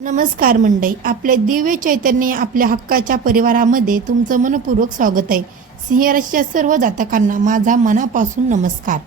नमस्कार मंडळी, आपले दिव्य चैतन्य आपल्या हक्काच्या परिवारामध्ये तुमचं मनपूर्वक स्वागत आहे. सिंह राशीच्या सर्व जातकांना माझा मनापासून नमस्कार.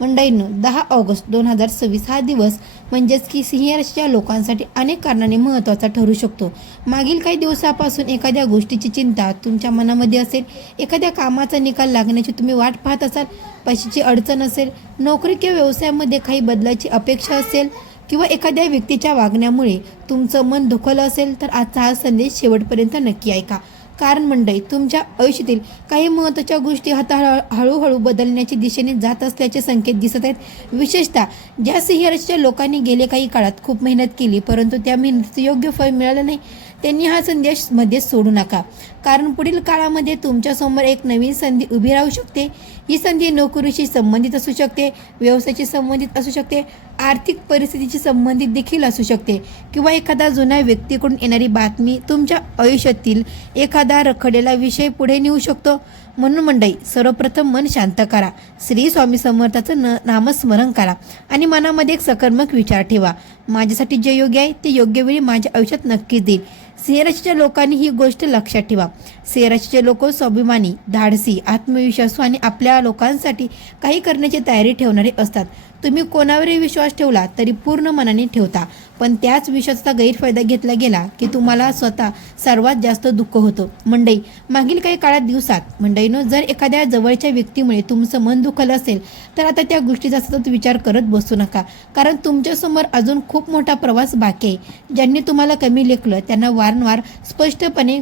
मंडळींनो, 10 ऑगस्ट 2026 हा दिवस म्हणजेच की सिंह राशीच्या लोकांसाठी अनेक कारणांनी महत्त्वाचा ठरू शकतो. मागील काही दिवसापासून एखाद्या गोष्टीची चिंता तुमच्या मनामध्ये असेल, एखाद्या कामाचा निकाल लागण्याची तुम्ही वाट पाहत असाल, पैशाची अडचण असेल, नोकरी किंवा व्यवसायामध्ये काही बदलाची अपेक्षा असेल किंवा एखाद्या व्यक्तीच्या वागण्यामुळे तुमचं मन दुखलं असेल, तर आजचा हा संदेश शेवटपर्यंत नक्की ऐका. कारण मंडळी, तुमच्या आयुष्यातील काही महत्त्वाच्या गोष्टी आता हळूहळू बदलण्याच्या दिशेने जात असल्याचे संकेत दिसत आहेत. विशेषतः ज्या सिंह राशीच्या लोकांनी गेले काही काळात खूप मेहनत केली परंतु त्या मेहनतीचं योग्य फळ मिळालं नाही, त्यांनी हा संदेश मध्येच सोडू नका. कारण पुढील काळामध्ये तुमच्यासमोर एक नवीन संधी उभी राहू शकते. ही संधी नोकरीशी संबंधित असू शकते, व्यवसायाशी संबंधित असू शकते, आर्थिक परिस्थितीशी संबंधित देखील असू शकते किंवा एखादा जुन्या व्यक्तीकडून येणारी बातमी तुमच्या आयुष्यातील एखादा रखडलेला विषय पुढे नेऊ शकतो. म्हणून मंडळी, सर्वप्रथम मन शांत करा, श्री स्वामी समर्थाचं नामस्मरण करा आणि मनामध्ये एक सकारात्मक विचार ठेवा. माझ्यासाठी जे योग्य आहे ते योग्य वेळी माझ्या आयुष्यात नक्कीच देईल. सिंह राशीच्या लोकांनी ही गोष्ट लक्षात ठेवा. सिंह राशीचे लोक स्वाभिमानी, धाडसी, आत्मविश्वासू आणि आपल्या लोकांसाठी काही करण्याची तयारी ठेवणारे असतात. तुम्ही कोणावरही विश्वास ठेवला तरी पूर्ण मनाने ठेवता, पण त्याच विश्वासाचा गैरफायदा घेतला गेला की तुम्हाला स्वतः सर्वात जास्त दुःख होतं. मंडळी, मागील काही दिवसात मंडळीनं जर एखाद्या जवळच्या व्यक्तीमुळे तुमचं मन दुखलं असेल, तर आता त्या गोष्टीचा सतत विचार करत बसू नका. कारण तुमच्यासमोर अजून खूप मोठा प्रवास बाकी आहे. ज्यांनी तुम्हाला कमी लेखलं त्यांना वारंवार स्पष्टपणे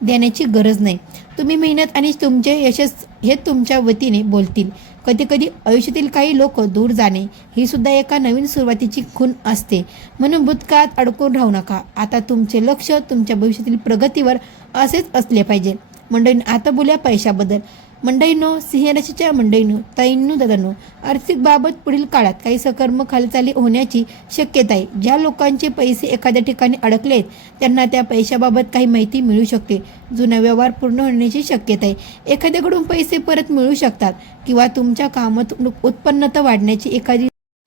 देण्याची गरज नाही. तुम्ही मेहनत आणि तुमचे यशस्स हे तुमच्या वतीने बोलतील. कधीकधी आयुष्यातील काही लोक दूर जाणे ही सुद्धा एका नवीन सुरुवातीची खूण असते. म्हणून भूतकाळात अडकून राहू नका. आता तुमचे लक्ष तुमच्या भविष्यातील प्रगतीवर असेच असले पाहिजे. मंडळींनो, आता बोलूया पैशाबद्दल. मंडळींनो, सिंह राशीच्या मंडळींनो, ताईंनो, दादांनो, आर्थिक बाबत पुढील काळात काही सकारात्मक हालचाली होण्याची शक्यता आहे. ज्या लोकांचे पैसे एखाद्या ठिकाणी अडकले आहेत त्यांना त्या पैशाबाबत काही माहिती मिळू शकते. जुना व्यवहार पूर्ण होण्याची शक्यता आहे. एखाद्याकडून पैसे परत मिळू शकतात किंवा तुमच्या कामात उत्पन्नता वाढण्याची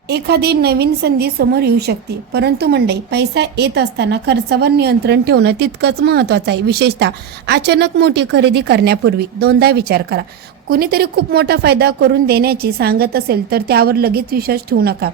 एखादी नवीन संधी समोर येऊ शकते. परंतु मंडळी, पैसा येत असताना खर्चावर नियंत्रण ठेवणं तितकंच महत्त्वाचं आहे. विशेषतः अचानक मोठी खरेदी करण्यापूर्वी दोनदा विचार करा. कुणीतरी खूप मोठा फायदा करून देण्याची सांगत असेल तर त्यावर लगेच विश्वास ठेवू नका.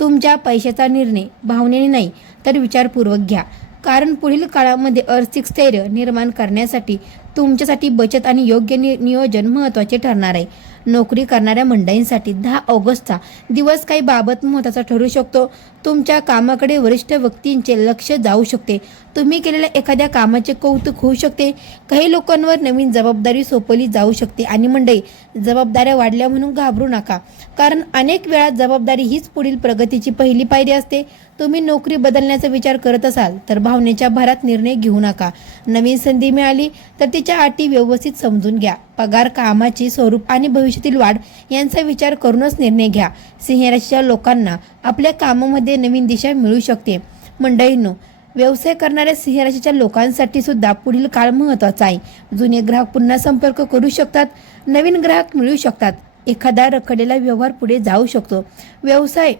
तुमच्या पैशाचा निर्णय भावनेने नाही तर विचारपूर्वक घ्या. कारण पुढील काळामध्ये आर्थिक स्थैर्य निर्माण करण्यासाठी तुमच्यासाठी बचत आणि योग्य नियोजन महत्त्वाचे ठरणार आहे. नोकरी करणाऱ्या मंडळींसाठी 10 ऑगस्टचा दिवस काही बाबत महत्त्वाचा ठरू शकतो. तुमच्या कामाकडे वरिष्ठ व्यक्तींचे लक्ष जाऊ शकते. तुम्ही केलेल्या एखाद्या कामाचे कौतुक होऊ शकते. काही लोकांवर नवीन जबाबदारी सोपवली जाऊ शकते. आणि मंडळी, जबाबदाऱ्या वाढल्या म्हणून घाबरू नका. कारण अनेक वेळा जबाबदारी हीच पुढील प्रगतीची पहिली पायरी असते. तुम्ही नोकरी बदलण्याचा विचार करत असाल तर भावनेच्या भरात निर्णय घेऊ नका. नवीन संधी मिळाली तर तिच्या अटी व्यवस्थित समजून घ्या. पगार, कामाची स्वरूप आणि भविष्यातील वाढ यांचा विचार करूनच निर्णय घ्या. सिंह राशीच्या लोकांना आपल्या कामामध्ये नवीन दिशा मिळू शकते. मंडळींनो, व्यवसाय करणाऱ्या सिंह राशीच्या लोकांसाठी सुद्धा पुढील काळ महत्त्वाचा आहे. जुने ग्राहक पुन्हा संपर्क करू शकतात, नवीन ग्राहक मिळू शकतात, एखादा रखडलेला व्यवहार पुढे जाऊ शकतो. व्यवसाय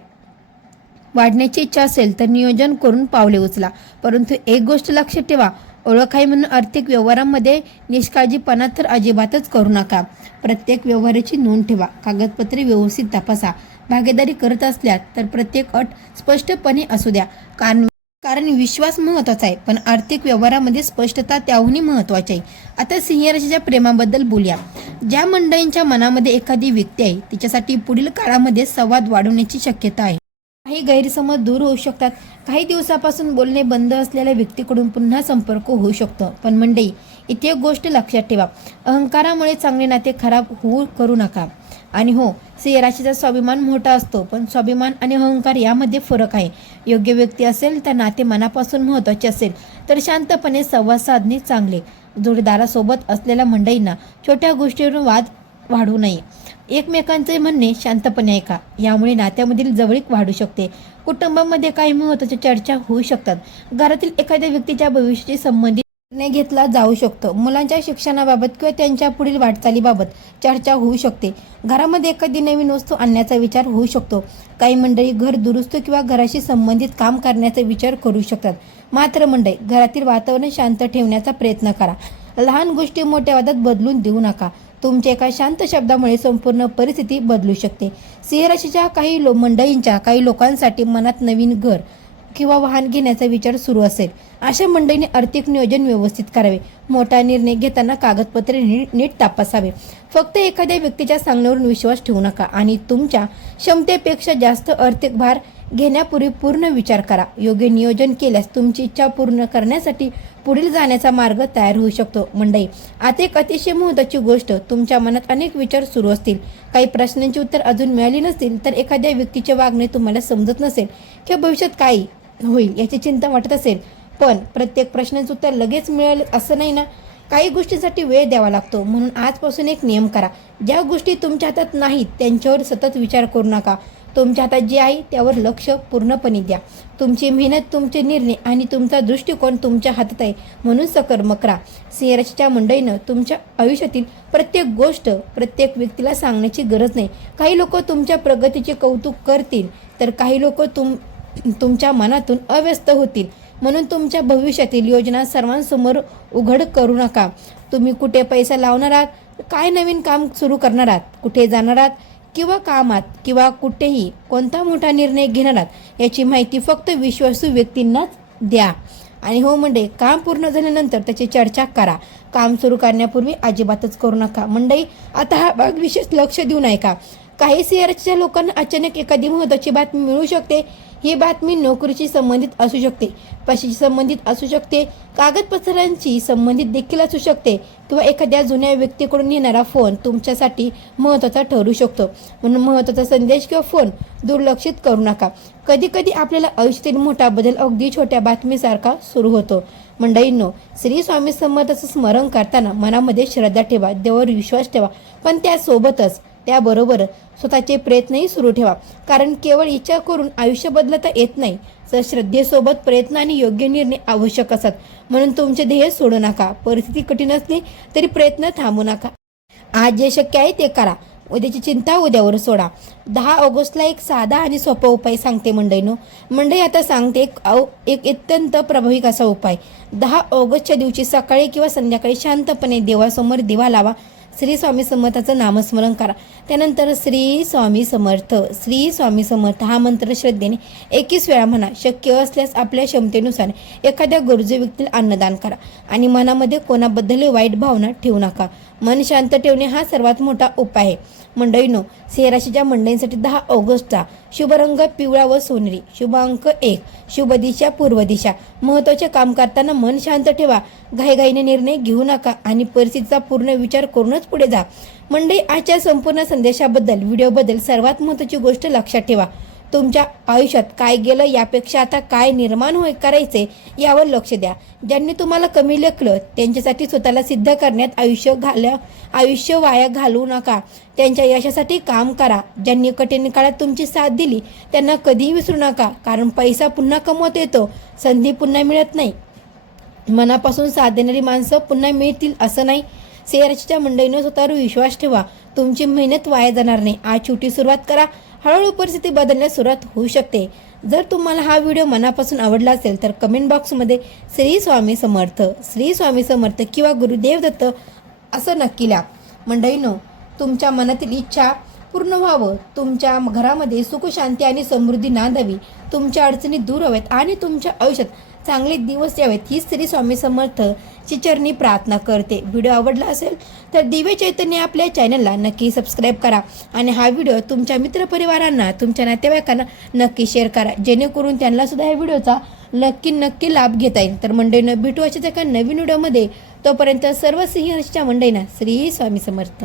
वाढण्याची इच्छा असेल तर नियोजन करून पावले उचला. परंतु एक गोष्ट लक्षात ठेवा, ओळख आहे म्हणून आर्थिक व्यवहारामध्ये निष्काळजीपणा तर अजिबातच करू नका. प्रत्येक व्यवहाराची नोंद ठेवा, कागदपत्रे व्यवस्थित तपासा. भागीदारी करत असल्यास तर प्रत्येक अट स्पष्टपणे असू द्या. कारण विश्वास महत्त्वाचा आहे, पण आर्थिक व्यवहारामध्ये स्पष्टता त्याहूनही महत्त्वाची आहे. आता सिंह राशीच्या प्रेमाबद्दल बोलूया. ज्या मंडळींच्या मनामध्ये एखादी व्यक्ती आहे तिच्यासाठी पुढील काळामध्ये संवाद वाढवण्याची शक्यता आहे. काही गैरसमज दूर होऊ शकतात. काही दिवसापासून बोलणे बंद असलेल्या व्यक्तीकडून पुन्हा संपर्क होऊ शकतो. पण मंडळी, इथे एक गोष्ट लक्षात ठेवा, अहंकारामुळे चांगले नाते खराब करू नका. आणि हो, सिंह राशीचा स्वाभिमान मोठा असतो, पण स्वाभिमान आणि अहंकार यामध्ये फरक आहे. योग्य व्यक्ती असेल तर नाते मनापासून महत्त्वाचे असेल तर शांतपणे संवाद साधणे चांगले. जोडीदारासोबत असलेल्या मंडळींना छोट्या गोष्टीवरून वाद वाढू नये. एकमेकांचे म्हणणे शांतपणे ऐका. यामुळे नात्यामधील जवळीक वाढू शकते. कुटुंबामध्ये काही महत्त्वाच्या चर्चा होऊ शकतात. घरातील एखाद्या व्यक्तीच्या भविष्याशी संबंधित निर्णय घेतला जाऊ शकतो. मुलांच्या शिक्षणाबाबत किंवा त्यांच्या पुढील वाटचालीबाबत चर्चा होऊ शकते. घरामध्ये एखादी नवीन वस्तू आणण्याचा विचार होऊ शकतो. काही मंडळी घर दुरुस्त किंवा घराशी संबंधित काम करण्याचा विचार करू शकतात. मात्र मंडळी, घरातील वातावरण शांत ठेवण्याचा प्रयत्न करा. लहान गोष्टी मोठ्या वादात बदलून देऊ नका. तुमच्या एका शांत शब्दामुळे संपूर्ण परिस्थिती बदलू शकते. सिंह राशीच्या काही लोकांसाठी मनात नवीन घर किंवा वाहन घेण्याचा विचार सुरू असेल. अशा मंडळींनी आर्थिक नियोजन व्यवस्थित करावे. मोठा निर्णय घेताना कागदपत्रे नीट तपासावे. फक्त एखाद्या व्यक्तीच्या सांगण्यावरून विश्वास ठेवू नका आणि तुमच्या क्षमतेपेक्षा जास्त आर्थिक भार घेण्यापूर्वी पूर्ण विचार करा. योग्य नियोजन केल्यास तुमची इच्छा पूर्ण करण्यासाठी पुढील जाण्याचा मार्ग तयार होऊ शकतो. मंडळी, आता एक अतिशय महत्त्वाची गोष्ट, तुमच्या मनात अनेक विचार सुरू असतील. काही प्रश्नांची उत्तर अजून मिळाली नसतील, तर एखाद्या व्यक्तीचे वागणे तुम्हाला समजत नसेल किंवा भविष्यात काय होईल याची चिंता वाटत असेल. पण प्रत्येक प्रश्नाचं उत्तर लगेच मिळेल असं नाही ना. काही गोष्टींसाठी वेळ द्यावा लागतो. म्हणून आजपासून एक नियम करा. ज्या गोष्टी तुमच्या हातात नाहीत त्यांच्यावर सतत विचार करू नका. तुमच्या हातात जे आहे त्यावर लक्ष पूर्णपणे द्या. तुमची मेहनत, तुमचे निर्णय आणि तुमचा दृष्टिकोन तुमच्या हातात आहे, म्हणून सकर्मक करा. सिंह राशीच्या मंडळीनं तुमच्या आयुष्यातील प्रत्येक गोष्ट प्रत्येक व्यक्तीला सांगण्याची गरज नाही. काही लोक तुमच्या प्रगतीचे कौतुक करतील, तर काही लोक तुमच्या मनातून अव्यस्त होतील. म्हणून तुमच्या भविष्यातील योजना सर्वांसमोर उघड करू नका. तुम्ही कुठे पैसा लावणार आहात, काय नवीन काम सुरू करणार आहात, कुठे जाणार आहात किंवा कामात किंवा कुठेही कोणता मोठा निर्णय घेणार आहात याची माहिती फक्त विश्वासू व्यक्तींनाच द्या. आणि हो मंडळी, काम पूर्ण झाल्यानंतर त्याची चर्चा करा. काम सुरू करण्यापूर्वी अजिबातच करू नका. मंडळी, आता हा भाग विशेष लक्ष देऊन ऐका. काही सिंह राशीच्या लोकांना अचानक एखादी महत्त्वाची बातमी मिळू शकते. ही बातमी नोकरीशी संबंधित असू शकते, पैशाशी संबंधित असू शकते, कागदपत्रांशी संबंधित देखील असू शकते किंवा एखाद्या जुन्या व्यक्तीकडून येणारा फोन तुमच्यासाठी महत्त्वाचा ठरू शकतो. म्हणून महत्त्वाचा संदेश किंवा फोन दुर्लक्षित करू नका. कधी कधी आपल्याला आयुष्यातील मोठा बदल अगदी छोट्या बातमीसारखा सुरू होतो. मंडळींनो, श्री स्वामी समर्थाचं स्मरण करताना मनामध्ये श्रद्धा ठेवा, देवावर विश्वास ठेवा, पण त्याबरोबर स्वतःचे प्रयत्नही सुरू ठेवा. कारण केवळ इच्छा करून आयुष्य बदलता येत नाही, तर श्रद्धेसोबत प्रयत्न आणि योग्य निर्णय आवश्यक असतात. म्हणून तुमचे ध्येय सोडू नका. परिस्थिती कठीण असली तरी प्रयत्न थांबू नका. आज जे शक्य आहे ते करा. उद्याची चिंता उद्यावर सोडा. 10 ऑगस्टला एक साधा आणि सोपा उपाय सांगते मंडळी. आता सांगते एक अत्यंत प्रभावी असा उपाय. 10 ऑगस्टच्या दिवशी सकाळी किंवा संध्याकाळी शांतपणे देवासमोर दिवा लावा. श्री स्वामी समर्थाचं नामस्मरण करा. त्यानंतर श्री स्वामी समर्थ हा मंत्र श्रद्धेने 21 वेळा म्हणा. शक्य असल्यास आपल्या क्षमतेनुसार एखाद्या गरजू व्यक्तीला अन्नदान करा आणि मनामध्ये कोणाबद्दल वाईट भावना ठेवू नका. मन शांत ठेवणे हा सर्वात मोठा उपाय आहे. मंडळींनो, सिंह राशीच्या मंडळींसाठी 10 ऑगस्टचा शुभ रंग पिवळा व सोनेरी, शुभ अंक 1, शुभ दिशा पूर्व दिशा. महत्त्वाचे काम करताना मन शांत ठेवा. घाईघाईने निर्णय घेऊ नका आणि परिस्थितीचा पूर्ण विचार करूनच पुढे जा. मंडळी, आजच्या संपूर्ण संदेशाबद्दल, व्हिडिओबद्दल सर्वात महत्त्वाची गोष्ट लक्षात ठेवा. तुमच्या आयुष्यात काय गेलं यापेक्षा आता काय निर्माण करायचे यावर लक्ष द्या. ज्यांनी तुम्हाला कमी लेखलं त्यांच्यासाठी स्वतःला सिद्ध करण्यात आयुष्य वाया घालवू नका. त्यांच्या यशासाठी काम करा. ज्यांनी कठीण काळात तुमची साथ दिली त्यांना कधीही विसरू नका. कारण पैसा पुन्हा कमवता येतो, संधी पुन्हा मिळत नाही. मनापासून साथ देणारी माणसं पुन्हा मिळतील असं नाही. सिंह राशीच्या मंडळीनं स्वतःवर विश्वास ठेवा. तुमची मेहनत वाया जाणार नाही. आज छोटी सुरुवात करा. हळूहळू परिस्थिती बदलण्यास सुरुवात होऊ शकते. जर तुम्हाला हा व्हिडिओ मनापासून आवडला असेल तर कमेंट बॉक्समध्ये श्री स्वामी समर्थ किंवा गुरुदेव दत्त असं नक्की लिहा. मंडळींनो, तुमच्या मनातील इच्छा पूर्ण व्हावं, तुमच्या घरामध्ये सुख शांती आणि समृद्धी नांदावी, तुमच्या अडचणी दूर व्हाव्यात आणि तुमच्या आयुष्यात चांगले दिवस यावेत ही श्री स्वामी समर्थची चरणी प्रार्थना करते. व्हिडिओ आवडला असेल तर दिव्य चैतन्य आपल्या चॅनलला नक्की सबस्क्राईब करा आणि हा व्हिडिओ तुमच्या मित्रपरिवारांना, तुमच्या नातेवाईकांना नक्की शेअर करा, जेणेकरून त्यांना सुद्धा या व्हिडिओचा नक्की लाभ घेता येईल. तर मंडळींनो, भेटू अशाच एका नवीन व्हिडिओमध्ये. तोपर्यंत सर्व सिंह राशीच्या मंडळींना श्री स्वामी समर्थ.